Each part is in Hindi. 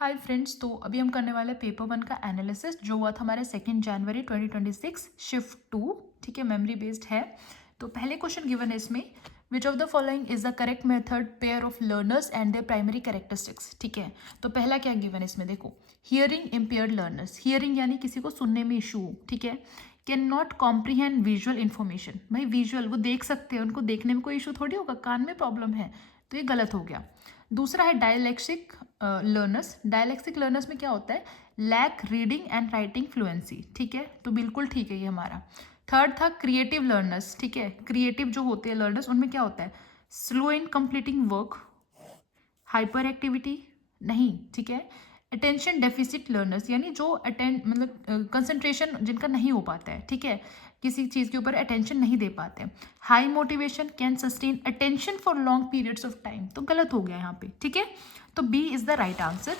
हाय फ्रेंड्स, तो अभी हम करने वाले पेपर 1 का एनालिसिस जो हुआ था हमारे 2 जनवरी 2026 शिफ्ट 2। ठीक है, मेमोरी बेस्ड है। तो पहले क्वेश्चन गिवन है इसमें, which of the following is the correct method pair of learners and there primary characteristics. ठीक है, तो पहला क्या गिवन है इसमें, देखो, हियरिंग इम्पेयर्ड लर्नर्स, हियरिंग यानी किसी को सुनने में इशू हो, ठीक है, can not comprehend visual information. भाई विजुअल वो देख सकते हैं, उनको देखने में कोई इशू थोड़ी होगा, कान में प्रॉब्लम है, तो ये गलत हो गया। दूसरा है डायलेक्सिक लर्नर्स। डायलेक्सिक लर्नर्स में क्या होता है, lack reading and writing fluency. ठीक है, तो बिल्कुल ठीक है ये हमारा। थर्ड था क्रिएटिव लर्नर्स। ठीक है, क्रिएटिव जो होते हैं लर्नर्स उनमें क्या होता है, स्लो इन कंप्लीटिंग वर्क, हाइपर एक्टिविटी नहीं। ठीक है, अटेंशन डेफिसिट लर्नर्स यानी जो अटेंड मतलब कंसंट्रेशन जिनका नहीं हो पाता है, ठीक है, किसी चीज़ के ऊपर अटेंशन नहीं दे पाते हैं। High motivation can sustain attention for long periods of time, तो गलत हो गया यहाँ पे। ठीक है, तो B is the right answer.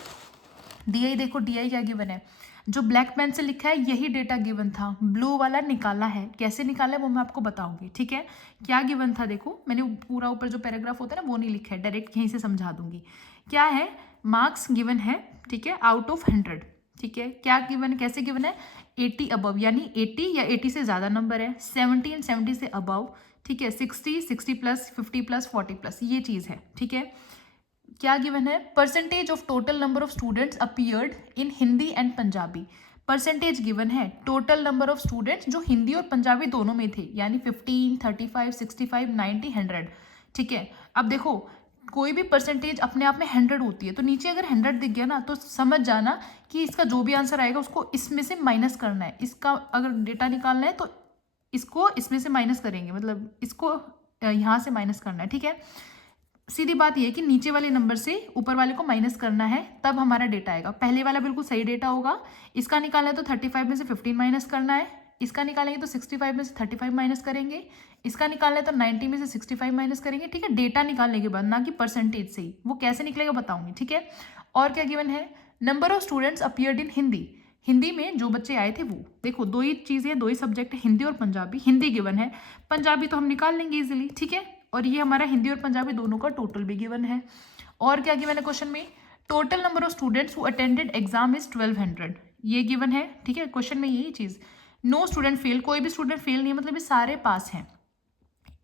D I देखो, डी आई क्या गिवन है, जो ब्लैक पेन से लिखा है यही डेटा गिवन था, ब्लू वाला निकाला है, कैसे निकाला है वो मैं आपको बताऊंगी। ठीक है, क्या गिवन था देखो, मैंने पूरा ऊपर जो पैराग्राफ होता है ना वो नहीं लिखा है, डायरेक्ट यहीं से समझा दूंगी। क्या है, मार्क्स गिवन है, ठीक है, आउट ऑफ 100। ठीक है, क्या गिवन है, कैसे गिवन है, 80 अबव यानी 80 या 80 से ज़्यादा नंबर है, 70 एंड 70 से अबव, ठीक है, 60 60 प्लस 50 प्लस 40 प्लस, ये चीज़ है। ठीक है, क्या गिवन है, percentage of total number of students appeared in Hindi and Punjabi. Percentage given है, टोटल नंबर ऑफ स्टूडेंट्स जो हिंदी और पंजाबी दोनों में थे, यानी 15 35 65 90 100। ठीक है, अब देखो कोई भी परसेंटेज अपने आप में 100 होती है, तो नीचे अगर 100 दिख गया ना तो समझ जाना कि इसका जो भी आंसर आएगा उसको इसमें से माइनस करना है। इसका अगर डेटा निकालना है तो इसको इसमें से माइनस करेंगे, मतलब इसको यहाँ से माइनस करना है। ठीक है, सीधी बात यह है कि नीचे वाले नंबर से ऊपर वाले को माइनस करना है, तब हमारा डेटा आएगा। पहले वाला बिल्कुल सही डेटा होगा, इसका निकालना है तो 35 में से 15 माइनस करना है, इसका निकालेंगे तो 65 में से 35 माइनस करेंगे, इसका निकालना है तो 90 में से 65 माइनस करेंगे। ठीक है, डेटा निकालने के बाद, ना कि परसेंटेज से ही। वो कैसे निकलेगा बताऊंगी। ठीक है, और क्या गिवन है, number of students appeared in Hindi. Hindi में जो बच्चे आए थे वो, देखो दो ही चीज़ें, दो ही सब्जेक्ट है, हिंदी और पंजाबी। हिंदी गिवन है, पंजाबी तो हम निकाल लेंगे इजिली। ठीक है, और ये हमारा हिंदी और पंजाबी दोनों का टोटल भी गिवन है। और क्या गिवन है क्वेश्चन में, total number of students who attended exam is 1200, ये गिवन है। ठीक है, क्वेश्चन में यही चीज, नो स्टूडेंट फेल, कोई भी स्टूडेंट फेल नहीं है, मतलब ये सारे पास हैं।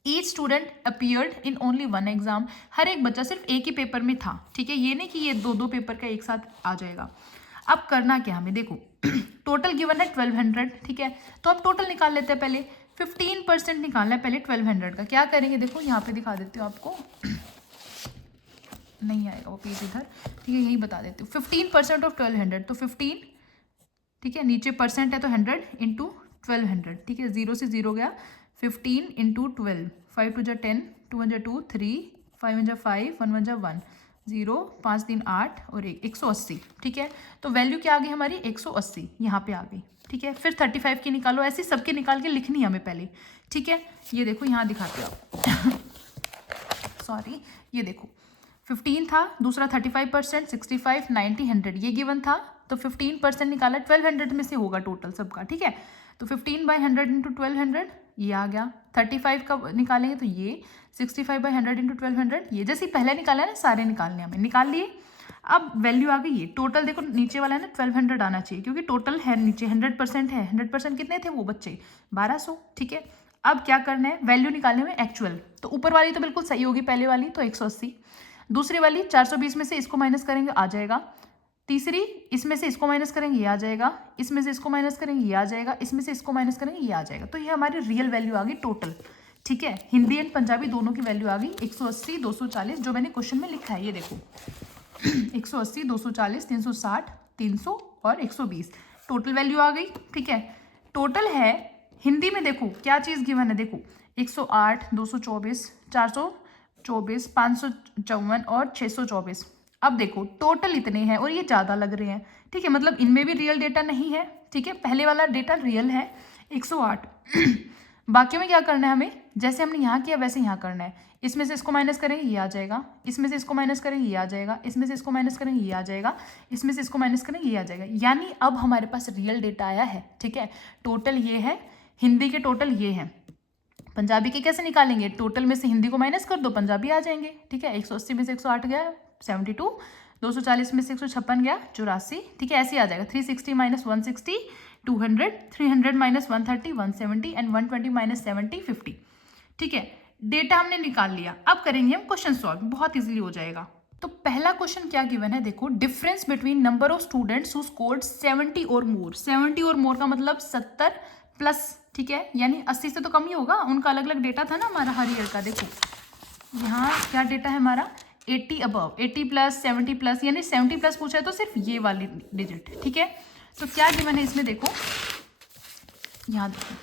Each student appeared in only one exam, हर एक बच्चा सिर्फ एक ही पेपर में था। ठीक है, ये नहीं कि ये दो दो पेपर का एक साथ आ जाएगा। अब करना क्या हमें, देखो टोटल गिवन है 1200। ठीक है, तो अब टोटल निकाल लेते हैं। पहले 15% निकालना है पहले 1200 का। क्या करेंगे, देखो यहाँ पे दिखा देती हूँ आपको, नहीं आएगा वो पेज इधर। ठीक है, यही बता देती हूँ, 15% ऑफ 1200, तो 15। ठीक है, नीचे परसेंट है तो 100 इंटू 1200। ठीक है, 0 से 0 गया, 15 इंटू 12, 5 टू जा 10, 2 1 2 3, 5 1 5, 1 1 1, 0 5 3 8 और 180। ठीक है, तो वैल्यू क्या आ गई हमारी, 180 यहाँ पे आ गई। ठीक है, फिर 35 की निकालो, ऐसी सबके निकाल के लिखनी है हमें पहले। ठीक है, ये देखो यहाँ दिखाते हो आप सॉरी, ये देखो 15 था, दूसरा 35%, 65 90 100 ये गिवन था, तो 15% निकाला, 1200 में से होगा टोटल सबका। ठीक है, तो 15/100 इंटू 1200 ये आ गया। 35 का निकालेंगे तो ये 65/100 इंटू 1200, ये जैसे पहले निकाला है ना, सारे निकालने हमें, निकाल लिए। अब वैल्यू आ गई ये, टोटल देखो नीचे वाला है ना 1200 आना चाहिए, क्योंकि टोटल है नीचे 100% है। 100% कितने थे वो बच्चे, 1200। ठीक है, अब क्या करना है, वैल्यू निकालने में एक्चुअल, तो ऊपर वाली तो बिल्कुल सही होगी, पहले वाली तो 180, दूसरी वाली 420 में से इसको माइनस करेंगे आ जाएगा, तीसरी इसमें से इसको माइनस करेंगे ये आ जाएगा, इसमें से इसको माइनस करेंगे ये आ जाएगा, इसमें से इसको माइनस करेंगे ये आ जाएगा। तो ये हमारी रियल वैल्यू आ गई टोटल। ठीक है, हिंदी एंड पंजाबी दोनों की वैल्यू आ गई 180 240, जो मैंने क्वेश्चन में लिखा है, ये देखो 180 240 360 300 और 120 टोटल वैल्यू आ गई। ठीक है, टोटल है हिंदी में, देखो क्या चीज़ गिवन है, देखो 108 224 424 554 और 624। अब देखो टोटल इतने हैं और ये ज़्यादा लग रहे हैं। ठीक है, मतलब इनमें भी रियल डेटा नहीं है। ठीक है, पहले वाला डेटा रियल है 108 बाकी में क्या करना है हमें, जैसे हमने यहाँ किया वैसे यहाँ करना है। इसमें से इसको माइनस करेंगे ये आ जाएगा, इसमें से इसको माइनस करेंगे ये आ जाएगा, इसमें से इसको माइनस करेंगे ये आ जाएगा, इसमें से इसको माइनस करेंगे ये आ जाएगा, यानी अब हमारे पास रियल डेटा आया है। ठीक है, टोटल ये है, हिंदी के टोटल ये है, पंजाबी के कैसे निकालेंगे, टोटल में से हिंदी को माइनस कर दो, पंजाबी आ जाएंगे। ठीक है, 180 में से 108 गया 72, 240 में से 156 गया 84, ठीक है, ऐसे आ जाएगा। 360 माइनस 160 200, 300 माइनस 130 170 एंड 120 माइनस 70 50, ठीक है। डेटा हमने निकाल लिया, अब करेंगे हम क्वेश्चन सॉल्व, बहुत इजीली हो जाएगा। तो पहला क्वेश्चन क्या गिवन है, देखो, difference between number of students who scored 70 और मोर। 70 और मोर का मतलब 70 प्लस, ठीक है, यानी 80 से तो कम ही होगा, उनका अलग अलग डेटा था ना हमारा हर ईयर का। देखो यहाँ क्या डेटा है हमारा, 80 अबव, 80 प्लस 70 प्लस, यानी 70 प्लस पूछा है तो सिर्फ ये वाली डिजिट, ठीक है। तो क्या गिवन है इसमें, देखो यहाँ देखो,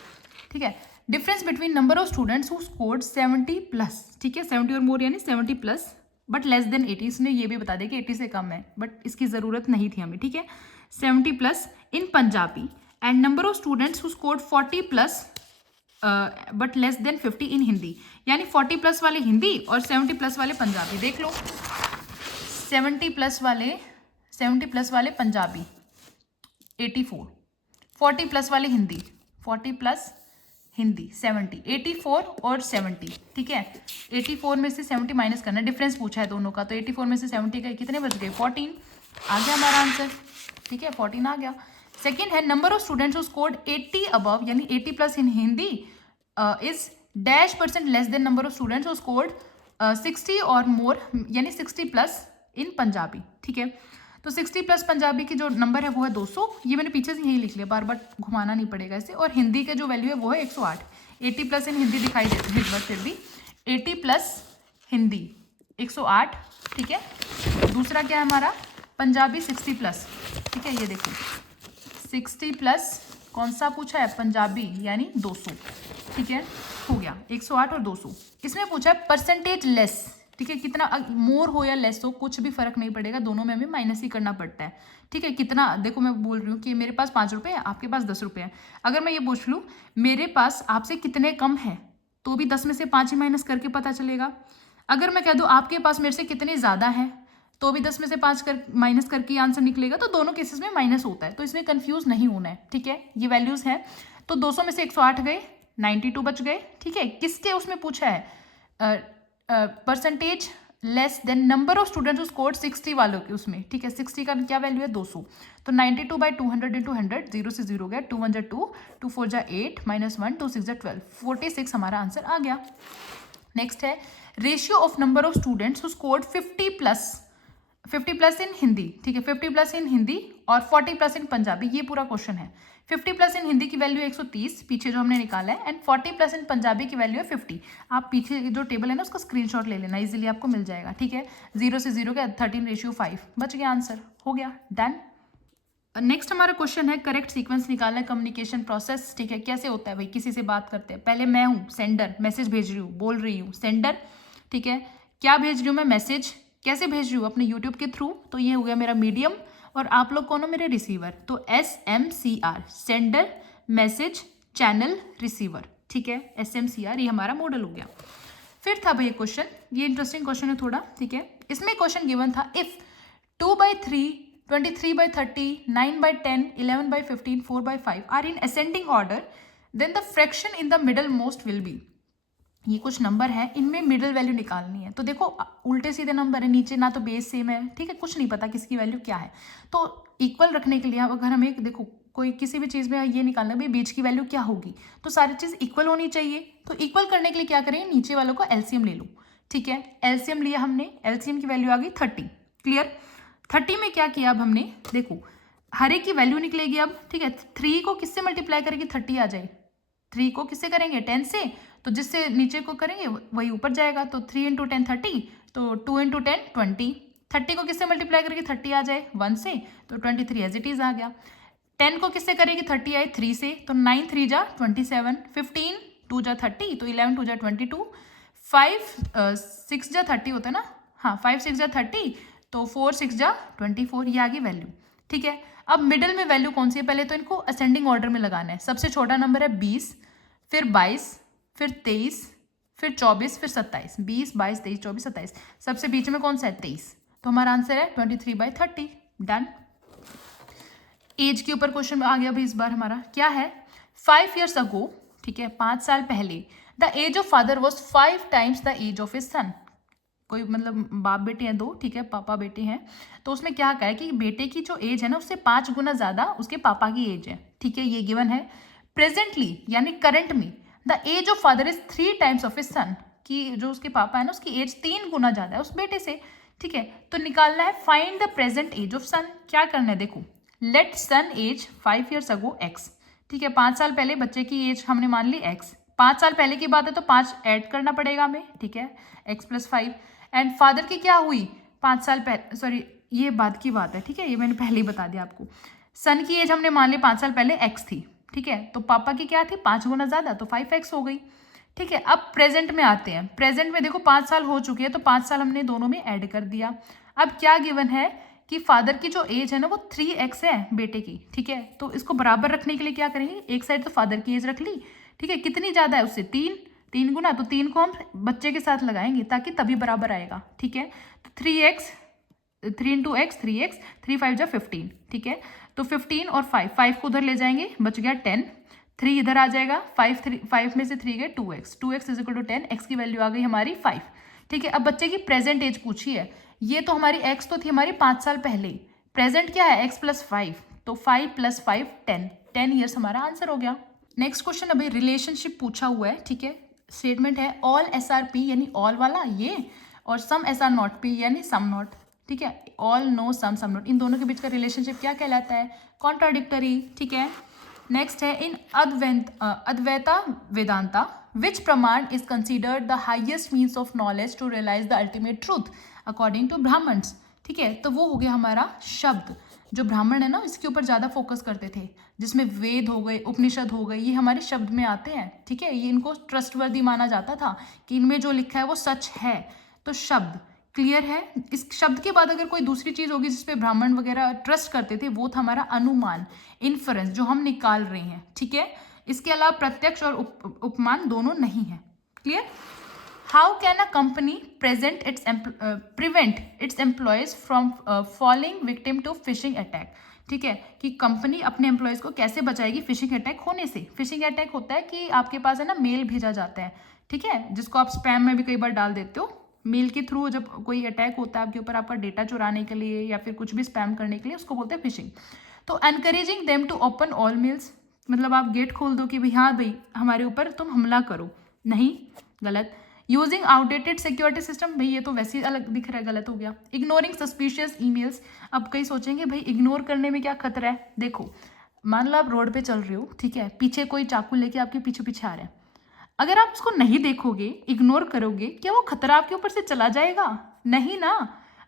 ठीक है, difference between number of students who scored 70 plus, ठीक है, 70 और मोर यानी 70 प्लस बट लेस देन 80। इसने ये भी बता दिया कि 80 से कम है, बट इसकी ज़रूरत नहीं थी हमें, ठीक है। 70 plus in Punjabi and number of students who scored 40 plus but less than 50 इन हिंदी, यानी 40 प्लस वाले हिंदी और 70 प्लस वाले पंजाबी। देख लो, 70 प्लस वाले पंजाबी 84, 40 प्लस वाले हिंदी, 40 प्लस हिंदी 70, 84 और 70, ठीक है। 84 में से 70 माइनस करना, डिफरेंस पूछा है दोनों का, तो 84 में से 70 का कितने बच गए, 14 आ गया हमारा आंसर, ठीक है, 14 आ गया। सेकेंड है number of students who scored 80 above, यानी 80 plus in Hindi is dash % less than number of students who scored 60 और मोर, यानी 60 प्लस इन पंजाबी, ठीक है। तो 60 प्लस पंजाबी की जो नंबर है वो है 200, ये मैंने पीछे से यही लिख लिया, बार बार घुमाना नहीं पड़ेगा इसे। और हिंदी के जो वैल्यू है वो है 108। 80 प्लस इन हिंदी दिखाई देती है इस बार, फिर भी 80 प्लस हिंदी 108, ठीक है। दूसरा क्या है हमारा, पंजाबी 60 प्लस, ठीक है, ये देखो 60 प्लस कौन सा पूछा है, पंजाबी, यानी 200, ठीक है, हो गया 108 और 200। इसमें पूछा है परसेंटेज लेस, ठीक है, कितना मोर हो या लेस हो कुछ भी फर्क नहीं पड़ेगा, दोनों में हमें माइनस ही करना पड़ता है, ठीक है। कितना, देखो मैं बोल रही हूँ कि मेरे पास 5 रुपये है, आपके पास 10 रुपये है, अगर मैं ये पूछ लूँ मेरे पास आपसे कितने कम है, तो भी 10 में से 5 ही माइनस करके पता चलेगा। अगर मैं कह दूँ आपके पास मेरे से कितने ज़्यादा है, तो भी 10 में से 5 कर माइनस करके आंसर निकलेगा, तो दोनों केसेस में माइनस होता है, तो इसमें कंफ्यूज नहीं होना है, ठीक है। ये वैल्यूज़ हैं, तो 200 में से 108 गए, 92 बच गए, ठीक है। किसके उसमें पूछा है, percentage less than number of students who scored 60 वालों के उसमें, ठीक है। 60 का क्या वैल्यू है 200, तो 92/200 इंटू 100, 0 से 0 गया, 2 1 जा 2, 2 4 जा 8 -1, 2 6 जा 12, 46 हमारा आंसर आ गया। नेक्स्ट है ratio of number of students who scored 50 plus in Hindi, ठीक है, 50 प्लस इन हिंदी और 40 प्लस इन पंजाबी, ये पूरा क्वेश्चन है। 50 प्लस इन हिंदी की वैल्यू 130 पीछे जो हमने निकाला है, एंड 40 प्लस इन पंजाबी की वैल्यू है 50। आप पीछे जो टेबल है ना उसका स्क्रीनशॉट ले लेना, इजीली आपको मिल जाएगा, ठीक है। 0 से 0 का 13:5 बच गया, आंसर हो गया, डन। नेक्स्ट हमारा क्वेश्चन है करेक्ट सीक्वेंस निकालना है कम्युनिकेशन प्रोसेस, ठीक है। कैसे होता है भाई, किसी से बात करते हैं, पहले मैं हूँ सेंडर, मैसेज भेज रही हूँ, बोल रही हूँ सेंडर, ठीक है। क्या भेज रही हूँ मैं, मैसेज, कैसे भेज रही हूँ, अपने यूट्यूब के थ्रू, तो ये हो गया मेरा मीडियम, और आप लोग कौन हो, मेरे रिसीवर, तो SMCR, sender message channel receiver, ठीक है, SMCR, ये हमारा मॉडल हो गया। फिर था भाई क्वेश्चन, ये इंटरेस्टिंग क्वेश्चन है थोड़ा, ठीक है। इसमें क्वेश्चन गिवन था if 2/3, 23/30, 9/10, 11/15, 4/5 are in ascending order, then the fraction in the middle most will be. ये कुछ नंबर है, इनमें मिडिल वैल्यू निकालनी है, तो देखो उल्टे सीधे नंबर है, नीचे ना तो बेस सेम है, ठीक है, कुछ नहीं पता किसकी वैल्यू क्या है, तो इक्वल रखने के लिए अगर हमें देखो कोई किसी भी चीज़ में ये निकालना भाई बीच की वैल्यू क्या होगी, तो सारी चीज़ इक्वल होनी चाहिए, तो इक्वल करने के लिए क्या करें, नीचे वालों को LCM ले लो, ठीक है। LCM लिया हमने, LCM की वैल्यू आ गई 30, क्लियर। 30 में क्या किया अब हमने, देखो हर एक की वैल्यू निकलेगी अब, ठीक है। 3 को किससे मल्टीप्लाई करेंगे 30 आ जाए, 3 को किससे करेंगे 10 से, तो जिससे नीचे को करेंगे वही ऊपर जाएगा, तो 3 × 10 30, तो 2 × 10 20। 30 को किससे मल्टीप्लाई करेंगे 30 आ जाए 1 से, तो 23 एज इट इज आ गया। 10 को किससे करेंगे 30 आए 3 से, तो 9 3 जा 27, 15 2 जा 30, तो 11 2 जा 22, 5 6 जा 30 होता है ना, हाँ 5 6 जा 30, तो 4 6 जा 24, ये आ गई वैल्यू, ठीक है। अब मिडल में वैल्यू कौन सी है, पहले तो इनको असेंडिंग ऑर्डर में लगाना है। सबसे छोटा नंबर है 20, फिर 22, फिर 23, फिर 24, फिर 27, 20 22 23 24 27, सबसे बीच में कौन सा है 23, तो हमारा आंसर है 23/30, डन। एज के ऊपर क्वेश्चन आ गया भाई इस बार हमारा, क्या है 5 years ago, ठीक है, 5 साल पहले, the age of father was 5 times the age of his son. कोई मतलब बाप बेटे हैं 2, ठीक है, पापा बेटे हैं, तो उसमें क्या कहा है कि बेटे की जो एज है ना उससे 5 गुना ज़्यादा उसके पापा की एज है, ठीक है, ये गिवन है। प्रेजेंटली यानी करंट में the age of father is 3 times of his son, कि जो उसके पापा है ना उसकी एज 3 गुना ज़्यादा है उस बेटे से, ठीक है। तो निकालना है find the present age of son. क्या करना है, देखो, let son age 5 years ago x, ठीक है, 5 साल पहले बच्चे की एज हमने मान ली एक्स, 5 साल पहले की बात है तो 5 ऐड करना पड़ेगा हमें, ठीक है, एक्स प्लस 5। एंड फादर की क्या हुई 5 साल पहले, सॉरी ये बाद की बात है, ठीक है, ये मैंने पहले ही बता दिया आपको। सन की एज हमने मान ली 5 साल पहले एक्स थी, ठीक है, तो पापा की क्या थी 5 गुना ज़्यादा, तो 5x हो गई, ठीक है। अब प्रेजेंट में आते हैं, प्रेजेंट में देखो 5 साल हो चुकी है तो 5 साल हमने दोनों में ऐड कर दिया। अब क्या गिवन है कि फादर की जो एज है ना वो 3x है बेटे की, ठीक है, तो इसको बराबर रखने के लिए क्या करेंगे, एक साइड तो फादर की एज रख ली, ठीक है, कितनी ज़्यादा है उससे 3 गुना, तो 3 को हम बच्चे के साथ लगाएंगे ताकि तभी बराबर आएगा, ठीक है। तो 3x 3 इंटू एक्स 3x, 3 5 जा 15, ठीक है, तो 15 और 5 को उधर ले जाएंगे, बच गया 10, 3 इधर आ जाएगा, 5 में से 3 गए 2x is equal to 10, x की वैल्यू आ गई हमारी 5, ठीक है। अब बच्चे की प्रेजेंट एज पूछी है, ये तो हमारी x तो थी हमारी 5 साल पहले, प्रेजेंट क्या है x प्लस 5, तो 5 + 5 10 ईयर्स हमारा आंसर हो गया। नेक्स्ट क्वेश्चन अभी रिलेशनशिप पूछा हुआ है, ठीक है, स्टेटमेंट है ऑल SRP यानी ऑल वाला ये, और सम SR नॉट P यानी सम नॉट, ठीक है, all no some some not, in दोनों के बीच का रिलेशनशिप क्या कहलाता है, कॉन्ट्राडिक्टरी, ठीक है। नेक्स्ट है इन Advaita Vedanta which pramana is considered the highest means of knowledge to realize the ultimate truth according to Brahmans, ठीक है, तो वो हो गया हमारा शब्द, जो ब्राह्मण है ना इसके ऊपर ज़्यादा फोकस करते थे, जिसमें वेद हो गए उपनिषद हो गए ये हमारे शब्द में आते हैं, ठीक है, ये इनको ट्रस्टवर्दी माना जाता था कि इनमें जो लिखा है वो सच है, तो शब्द क्लियर है। इस शब्द के बाद अगर कोई दूसरी चीज़ होगी जिसपे ब्राह्मण वगैरह ट्रस्ट करते थे वो था हमारा अनुमान, इन्फरेंस, जो हम निकाल रहे हैं, ठीक है। इसके अलावा प्रत्यक्ष और उपमान दोनों नहीं है, clear. How can a company prevent its employees from falling victim to phishing attack, ठीक है, कि कंपनी अपने एम्प्लॉयज़ को कैसे बचाएगी फिशिंग अटैक होने से। फिशिंग अटैक होता है कि आपके पास है ना मेल भेजा जाता है, ठीक है, जिसको आप स्पैम में भी कई बार डाल देते हो, मेल के थ्रू जब कोई अटैक होता है आपके ऊपर आपका डेटा चुराने के लिए या फिर कुछ भी स्पैम करने के लिए, उसको बोलते हैं फिशिंग। तो encouraging them to open all mails, मतलब आप गेट खोल दो कि भाई हाँ भाई हमारे ऊपर तुम हमला करो, नहीं, गलत। यूजिंग आउटडेटेड सिक्योरिटी सिस्टम, भाई ये तो वैसे ही अलग दिख रहा है, गलत हो गया। इग्नोरिंग सस्पिशियस ईमेल्स, अब कई सोचेंगे भाई इग्नोर करने में क्या खतरा है, देखो मान लो आप रोड पे चल रहे हो, ठीक है, पीछे कोई चाकू लेके आपके पीछे पीछे आ रहा है, अगर आप उसको नहीं देखोगे इग्नोर करोगे, क्या वो खतरा आपके ऊपर से चला जाएगा, नहीं ना,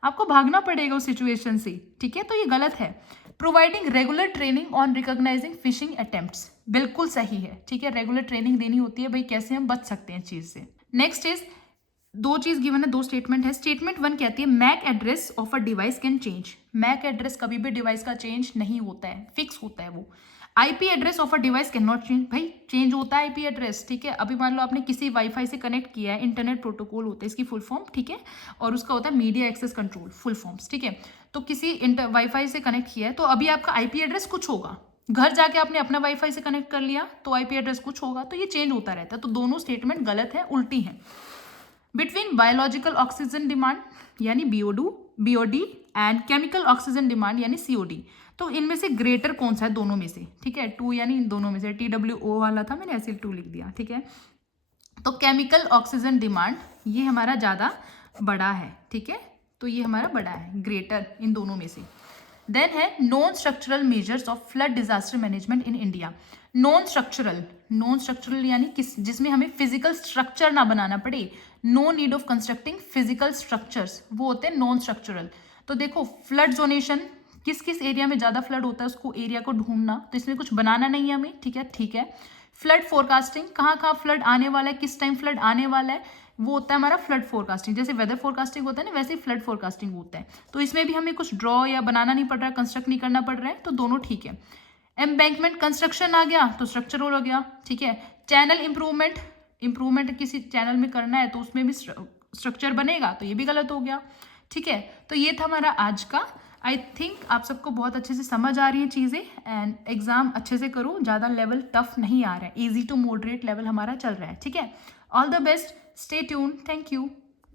आपको भागना पड़ेगा उस सिचुएशन से, ठीक है, तो ये गलत है। Providing regular training on recognising fishing attempts, बिल्कुल सही है, ठीक है, रेगुलर ट्रेनिंग देनी होती है भाई कैसे हम बच सकते हैं चीज़ से। नेक्स्ट इज 2 चीज़ गिवन है, 2 स्टेटमेंट है। स्टेटमेंट 1 कहती है MAC address of a device can change, MAC address कभी भी डिवाइस का चेंज नहीं होता है, फिक्स होता है वो। IP address of a device can not change, भाई चेंज होता है IP एड्रेस, ठीक है, अभी मान लो आपने किसी वाईफाई से कनेक्ट किया है, इंटरनेट प्रोटोकॉल होता है इसकी फुल फॉर्म, ठीक है, और उसका होता है media access control, full forms, ठीक है, तो किसी वाईफाई से कनेक्ट किया है तो अभी आपका IP एड्रेस कुछ होगा, घर जाके आपने अपना वाईफाई से कनेक्ट कर लिया तो IP एड्रेस कुछ होगा, तो ये चेंज होता रहता है, तो दोनों स्टेटमेंट गलत है, उल्टी है। बिटवीन बायोलॉजिकल ऑक्सीजन डिमांड यानी BOD and chemical oxygen demand यानी COD, तो इनमें से ग्रेटर कौन सा है दोनों में से, ठीक है, 2 यानी इन दोनों में से, TWO वाला था मैंने ऐसे 2 लिख दिया, ठीक है, तो केमिकल ऑक्सीजन डिमांड ये हमारा ज़्यादा बड़ा है, ठीक है, तो ये हमारा बड़ा है, ग्रेटर इन दोनों में से। देन है non structural measures of flood disaster management in India. Non structural यानी किस जिसमें हमें फिजिकल स्ट्रक्चर ना बनाना पड़े, no need of constructing physical structures, वो होते हैं नॉन स्ट्रक्चरल। तो देखो फ्लड जोनेशन, किस किस एरिया में ज़्यादा फ्लड होता है उसको एरिया को ढूंढना, तो इसमें कुछ बनाना नहीं है हमें, ठीक है। फ्लड फोरकास्टिंग, कहाँ कहाँ फ्लड आने वाला है, किस टाइम फ्लड आने वाला है, वो होता है हमारा फ्लड फोरकास्टिंग, जैसे वेदर फोरकास्टिंग होता है ना वैसे ही फ्लड फोरकास्टिंग होता है, तो इसमें भी हमें कुछ ड्रॉ या बनाना नहीं पड़ रहा है, कंस्ट्रक्ट नहीं करना पड़ रहा है, तो दोनों ठीक है। एम्बैंकमेंट कंस्ट्रक्शन आ गया तो स्ट्रक्चरल हो गया, ठीक है। चैनल इंप्रूवमेंट किसी चैनल में करना है तो उसमें भी स्ट्रक्चर बनेगा, तो ये भी गलत हो गया, ठीक है। तो ये था हमारा आज का, आई थिंक आप सबको बहुत अच्छे से समझ आ रही हैं चीज़ें, एंड एग्जाम अच्छे से करो, ज़्यादा लेवल टफ नहीं आ रहा है, ईजी टू मॉडरेट लेवल हमारा चल रहा है, ठीक है। All the best, stay tune, thank you.